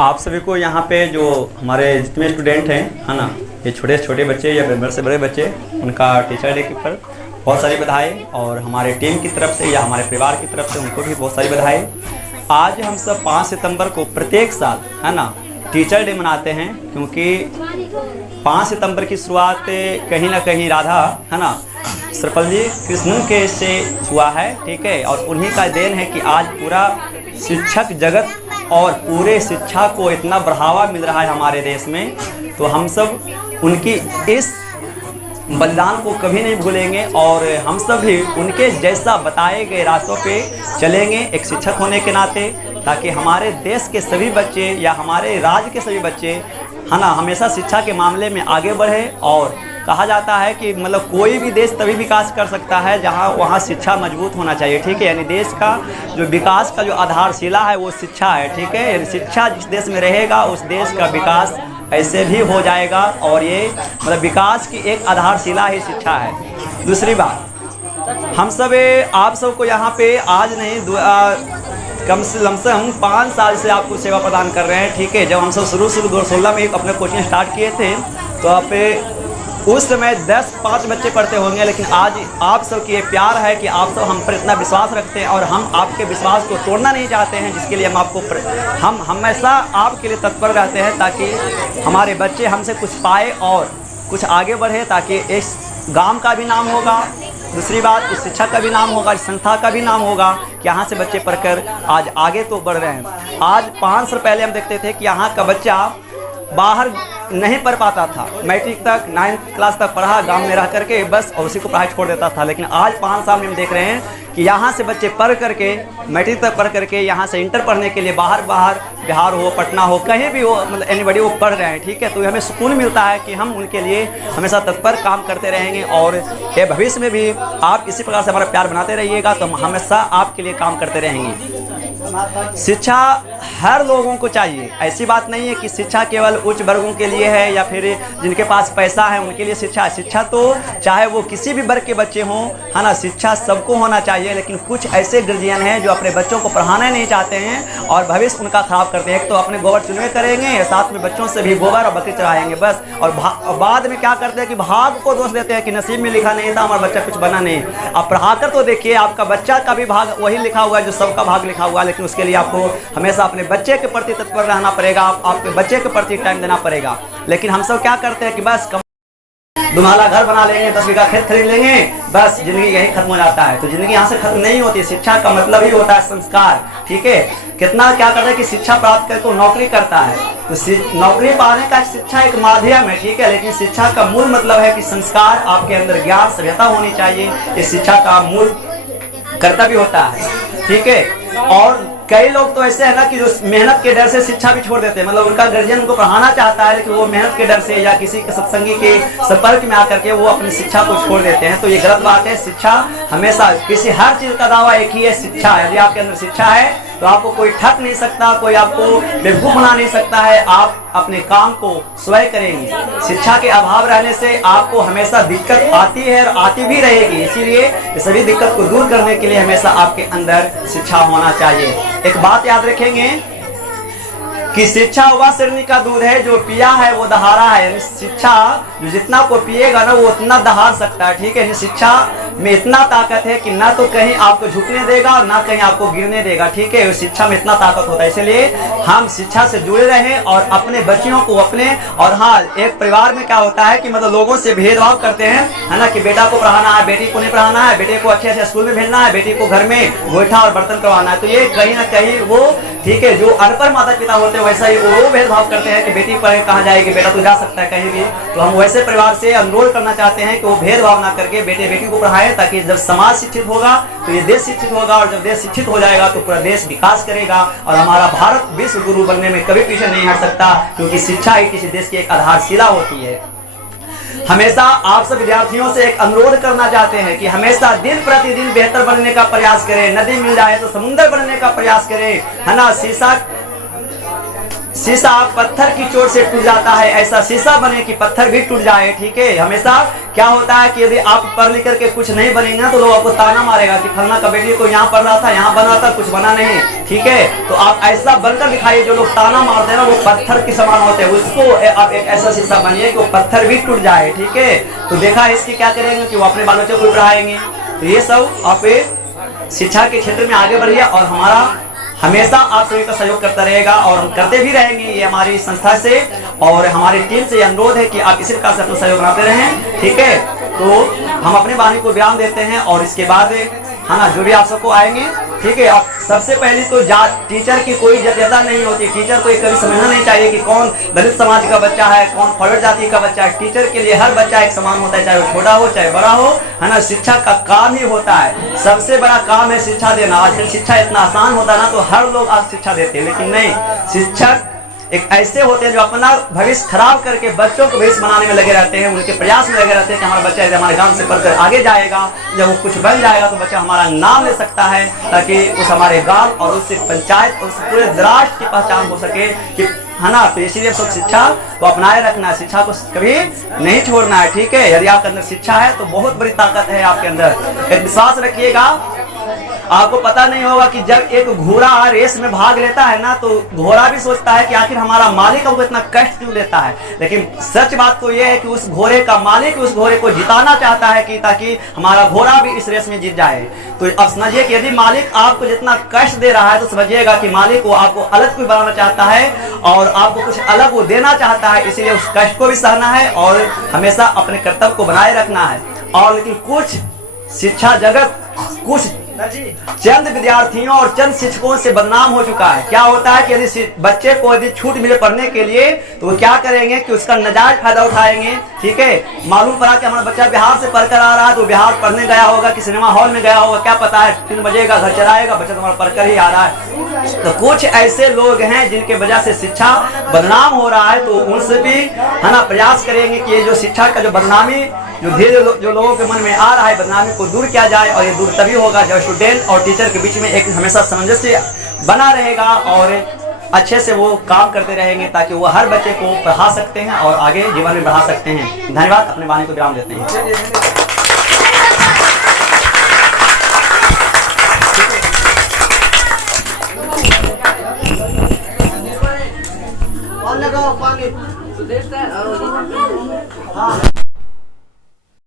आप सभी को यहाँ पे जो हमारे जितने स्टूडेंट हैं है ना, ये छोटे छोटे बच्चे या बड़े से बड़े बच्चे, उनका टीचर डे के पर बहुत सारी बधाई, और हमारे टीम की तरफ से या हमारे परिवार की तरफ से उनको भी बहुत सारी बधाई। आज हम सब 5 सितंबर को प्रत्येक साल है ना टीचर डे मनाते हैं, क्योंकि 5 सितंबर की शुरुआत कहीं ना कहीं राधा है ना सर्पल्ली कृष्ण के से हुआ है, ठीक है। और उन्हीं का देन है कि आज पूरा शिक्षक जगत और पूरे शिक्षा को इतना बढ़ावा मिल रहा है हमारे देश में। तो हम सब उनकी इस बलिदान को कभी नहीं भूलेंगे और हम सब भी उनके जैसा बताए गए रास्तों पे चलेंगे एक शिक्षक होने के नाते, ताकि हमारे देश के सभी बच्चे या हमारे राज्य के सभी बच्चे है ना हमेशा शिक्षा के मामले में आगे बढ़े। और कहा जाता है कि मतलब कोई भी देश तभी विकास कर सकता है जहाँ वहाँ शिक्षा मजबूत होना चाहिए, ठीक है। यानी देश का जो विकास का जो आधारशिला है वो शिक्षा है, ठीक है। यानी शिक्षा जिस देश में रहेगा उस देश का विकास ऐसे भी हो जाएगा, और ये मतलब विकास की एक आधारशिला ही शिक्षा है। दूसरी बात, हम सब आप सबको यहाँ पे आज नहीं कम से हम 5 साल से आपको सेवा प्रदान कर रहे हैं, ठीक है। जब हम सब शुरू 2016 में अपने कोचिंग स्टार्ट किए थे तो आप उस समय 10-5 बच्चे पढ़ते होंगे, लेकिन आज आप सब की ये प्यार है कि आप सब हम पर इतना विश्वास रखते हैं और हम आपके विश्वास को तोड़ना नहीं चाहते हैं, जिसके लिए हम हमेशा आपके लिए तत्पर रहते हैं, ताकि हमारे बच्चे हमसे कुछ पाए और कुछ आगे बढ़े, ताकि इस गांव का भी नाम होगा। दूसरी बात, इस शिक्षा का भी नाम होगा, इस संस्था का भी नाम होगा कि यहाँ से बच्चे पढ़कर आज आगे तो बढ़ रहे हैं। आज 5 साल पहले हम देखते थे कि यहाँ का बच्चा बाहर नहीं पढ़ पाता था, मैट्रिक तक 9th क्लास तक पढ़ा गांव में रह करके बस, और उसी को पढ़ाई छोड़ देता था। लेकिन आज 5 साल में हम देख रहे हैं कि यहाँ से बच्चे पढ़ करके मैट्रिक तक पढ़ करके यहाँ से इंटर पढ़ने के लिए बाहर बिहार हो, पटना हो, कहीं भी हो, मतलब एनीबॉडी वो पढ़ रहे हैं, ठीक है। तो हमें सुकून मिलता है कि हम उनके लिए हमेशा तत्पर काम करते रहेंगे, और ये भविष्य में भी आप इसी प्रकार से हमारा प्यार बनाते रहिएगा तो हम हमेशा आपके लिए काम करते रहेंगे। शिक्षा हर लोगों को चाहिए, ऐसी बात नहीं है कि शिक्षा केवल उच्च वर्गों के लिए है या फिर जिनके पास पैसा है उनके लिए शिक्षा है। शिक्षा तो चाहे वो किसी भी वर्ग के बच्चे हों है ना, शिक्षा सबको होना चाहिए। लेकिन कुछ ऐसे गार्जियन हैं जो अपने बच्चों को पढ़ाना नहीं चाहते हैं और भविष्य उनका खराब करते हैं। तो अपने गोबर चुनवे करेंगे, साथ में बच्चों से भी गोबर और बकरी चढ़ाएंगे बस, और बाद में क्या करते हैं कि भाग को दोष देते हैं कि नसीब में लिखा नहीं था, हमारा बच्चा कुछ बना नहीं। आप पढ़ाकर तो देखिए, आपका बच्चा का भी भाग वही लिखा हुआ है जो सबका भाग लिखा हुआ है, लेकिन उसके लिए आपको हमेशा अपने बच्चे के प्रति तत्पर रहना पड़ेगा, आपके बच्चे के प्रति टाइम देना पड़ेगा। लेकिन हम सब क्या करते हैं कि बस दुमाला घर बना लेंगे, 10 बीघा खेत खरीद लेंगे, बस जिंदगी यही खत्म हो जाता है। तो जिंदगी यहाँ से खत्म नहीं होती। शिक्षा का मतलब ही होता है संस्कार, ठीक है। कितना क्या करता है कि शिक्षा प्राप्त करके तो नौकरी करता है, तो नौकरी पाने का शिक्षा एक माध्यम है, ठीक है। लेकिन शिक्षा का मूल मतलब है कि संस्कार, आपके अंदर ज्ञान सभ्यता होनी चाहिए, ये शिक्षा का मूल कर्तव्य होता है, ठीक है। और कई लोग तो ऐसे है ना कि जो मेहनत के डर से शिक्षा भी छोड़ देते हैं, मतलब उनका गार्जियन उनको पढ़ाना चाहता है लेकिन वो मेहनत के डर से या किसी के सत्संगी के संपर्क में आकर के वो अपनी शिक्षा को छोड़ देते हैं। तो ये गलत बात है। शिक्षा हमेशा, किसी हर चीज का दावा एक ही है, शिक्षा। यदि आपके अंदर शिक्षा है तो आपको कोई ठग नहीं सकता, कोई आपको बेवकूफ बना नहीं सकता है। आप अपने काम को स्वयं करेंगे। शिक्षा के अभाव रहने से आपको हमेशा दिक्कत आती है और आती भी रहेगी, इसीलिए सभी दिक्कत को दूर करने के लिए हमेशा आपके अंदर शिक्षा होना चाहिए। एक बात याद रखेंगे कि शिक्षा वह श्रेणी का दूध है जो पिया है वो दहाड़ा है। शिक्षा जो जितना को पिएगा ना वो उतना दहाड़ सकता है, ठीक है। शिक्षा में इतना ताकत है कि ना तो कहीं आपको झुकने देगा और ना कहीं आपको गिरने देगा, ठीक है। शिक्षा में इतना ताकत होता है, इसलिए हम शिक्षा से जुड़े रहें और अपने बच्चियों को अपने, और हाँ, एक परिवार में क्या होता है कि मतलब लोगों से भेदभाव करते हैं, है ना, कि बेटा को पढ़ाना है, बेटी को नहीं पढ़ाना है, बेटे को अच्छे स्कूल में भेजना है, बेटी को घर में गोईठा और बर्तन करवाना है। तो ये कहीं ना कहीं वो, ठीक है, जो अनपढ़ माता पिता होते हैं वैसा ही वो भेदभाव करते हैं कि बेटी पढ़े कहाँ जाएगी, बेटा तो जा सकता है कहीं भी। तो हम वैसे परिवार से अनुरोध करना चाहते हैं कि वो भेदभाव ना करके बेटे बेटी को पढ़ाएं, ताकि जब समाज शिक्षित होगा तो ये देश शिक्षित होगा, और जब देश शिक्षित हो जाएगा तो पूरा देश विकास करेगा। और हमारा भारत विश्व गुरु बनने में कभी पीछे नहीं हट सकता, क्योंकि शिक्षा ही किसी देश की एक आधारशिला होती है। हमेशा आप सब विद्यार्थियों से एक अनुरोध करना चाहते हैं कि हमेशा दिन प्रतिदिन बेहतर बनने का प्रयास करें। नदी मिल जाए तो समुद्र बनने का प्रयास करें, है ना। शीशा शीशा पत्थर की चोट से टूट जाता है, ऐसा शीशा बने कि पत्थर भी टूट जाए। ठीक है, हमेशा क्या होता है कि यदि आप पढ़ लिख करके कुछ नहीं बनेंगे ना तो लोग आपको ताना मारेगा कि फलना का बेटी तो यहाँ पढ़ रहा था, यहाँ बना था, कुछ बना नहीं। ठीक है, तो आप ऐसा बनकर दिखाइए, जो लोग ताना मारते हैं ना वो पत्थर के समान होते हैं, उसको आप एक ऐसा शीशा बनिए कि वो पत्थर भी टूट जाए। ठीक है, तो देखा इसकी क्या करेंगे कि वो अपने बाल बच्चों को पढ़ाएंगे। तो ये सब आप शिक्षा के क्षेत्र में आगे बढ़िए और हमारा हमेशा आप सभी का सहयोग करता रहेगा और हम करते भी रहेंगे। ये हमारी संस्था से और हमारी टीम से अनुरोध है कि आप इसी प्रकार से अपना सहयोग बनाते रहें। ठीक है, तो हम अपने वाणी को विराम देते हैं और इसके बाद है ना जो भी आप सबको आएंगे। ठीक है, आप सबसे पहले तो टीचर की कोई जटिलता नहीं होती। टीचर को कभी समझना नहीं चाहिए कि कौन दलित समाज का बच्चा है, कौन फॉरवर्ड जाति का बच्चा है। टीचर के लिए हर बच्चा एक समान होता है, चाहे वो छोटा हो चाहे बड़ा हो, है ना। शिक्षा का काम ही होता है, सबसे बड़ा काम है शिक्षा देना। आजकल शिक्षा इतना आसान होता है ना तो हर लोग आज शिक्षा देते हैं, लेकिन नहीं, शिक्षक एक ऐसे होते हैं जो अपना भविष्य खराब करके बच्चों को भविष्य बनाने में लगे रहते हैं, उनके प्रयास में लगे रहते हैं कि हमारा बच्चा यदि हमारे गांव से पढ़कर आगे जाएगा, जब वो कुछ बन जाएगा तो बच्चा हमारा नाम ले सकता है, ताकि उस हमारे गांव और उससे पंचायत और उस पूरे राष्ट्र की पहचान हो सके, कि है ना। तो इसीलिए सब शिक्षा को अपनाए रखना है, शिक्षा को कभी नहीं छोड़ना है। ठीक है, यदि आपके अंदर शिक्षा है तो बहुत बड़ी ताकत है आपके अंदर। एक विश्वास रखिएगा, आपको पता नहीं होगा कि जब एक घोड़ा रेस में भाग लेता है ना तो घोड़ा भी सोचता है कि आखिर हमारा मालिक हमको इतना कष्ट क्यों देता है, लेकिन सच बात तो यह है कि उस घोड़े का मालिक उस घोड़े को जिताना चाहता है कि ताकि हमारा घोड़ा भी इस रेस में जीत जाए। तो अब समझिए कि यदि मालिक आपको जितना कष्ट दे रहा है तो समझिएगा कि मालिक वो आपको अलग कुछ बनाना चाहता है और आपको कुछ अलग वो देना चाहता है। इसीलिए उस कष्ट को भी सहना है और हमेशा अपने कर्तव्य को बनाए रखना है। और लेकिन कुछ शिक्षा जगत कुछ चंद विद्यार्थियों और चंद शिक्षकों से बदनाम हो चुका है। क्या होता है कि यदि बच्चे को यदि छूट मिले पढ़ने के लिए तो वो क्या करेंगे कि उसका नाजायज फायदा उठाएंगे। ठीक है, मालूम पड़ा कि हमारा बच्चा बिहार से पढ़कर आ रहा है तो बिहार पढ़ने गया होगा कि सिनेमा हॉल में गया होगा, क्या पता है 3 बजेगा घर चलाएगा, बच्चा तुम्हारा पढ़कर ही आ रहा है। तो कुछ ऐसे लोग हैं जिनके वजह से शिक्षा बदनाम हो रहा है, तो उनसे भी है ना प्रयास करेंगे कि ये जो शिक्षा का जो बदनामी जो धीरे जो लोगों के मन में आ रहा है बदनामी को दूर किया जाए। और ये दूर तभी होगा जब स्टूडेंट और टीचर के बीच में एक हमेशा सामंजस्य बना रहेगा और अच्छे से वो काम करते रहेंगे, ताकि वो हर बच्चे को पढ़ा सकते हैं और आगे जीवन में बढ़ा सकते हैं। धन्यवाद, अपने वाणी को विराम देते हैं।